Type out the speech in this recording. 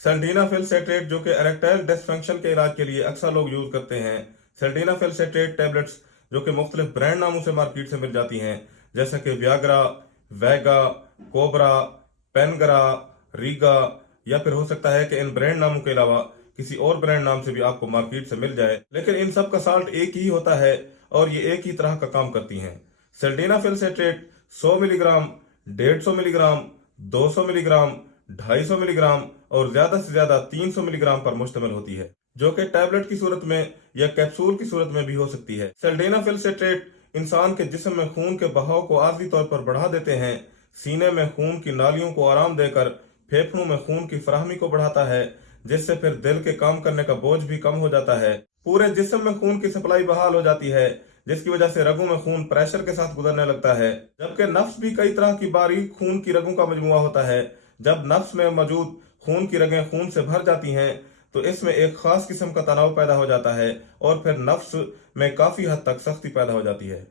सेल्डेनाफिल सेट्रेट जो कि erectile dysfunction के इलाज के लिए अक्सर लोग यूज करते हैं। सेल्डेनाफिल सेट्रेट टैबलेट्स जो कि मुख्तलिफ ब्रांड नामों से मार्केट से मिल जाती हैं, जैसे कि वियाग्रा, वैगा, कोबरा, पेनगरा, रीगा, या फिर हो सकता है कि इन ब्रांड नामों के अलावा किसी और ब्रांड नाम से भी आपको मार्केट से मिल जाए, लेकिन इन सब का साल्ट एक ही होता है और ये एक ही तरह का काम करती हैं। सेल्डेनाफिल सेट्रेट 100 मिलीग्राम, 150 मिलीग्राम, 200 मिलीग्राम, 250 मिलीग्राम और ज्यादा से ज्यादा 300 मिलीग्राम पर मुश्तमिल होती है, जो कि टैबलेट की सूरत में या कैप्सूल की सूरत में भी हो सकती है। सेल्डेनाफिल सेट्रेट इंसान के जिस्म में खून के बहाव को आर्जी तौर पर बढ़ा देते हैं, सीने में खून की नालियों को आराम देकर फेफड़ों में खून की फराहमी को बढ़ाता है, जिससे फिर दिल के काम करने का बोझ भी कम हो जाता है। पूरे जिस्म में खून की सप्लाई बहाल हो जाती है, जिसकी वजह से रगों में खून प्रेशर के साथ गुजरने लगता है। जबकि नफ्स भी कई तरह की बारीक खून की रगों का मजमुआ होता है। जब नफ्स में मौजूद खून की रगें खून से भर जाती हैं तो इसमें एक खास किस्म का तनाव पैदा हो जाता है और फिर नफ्स में काफी हद तक सख्ती पैदा हो जाती है।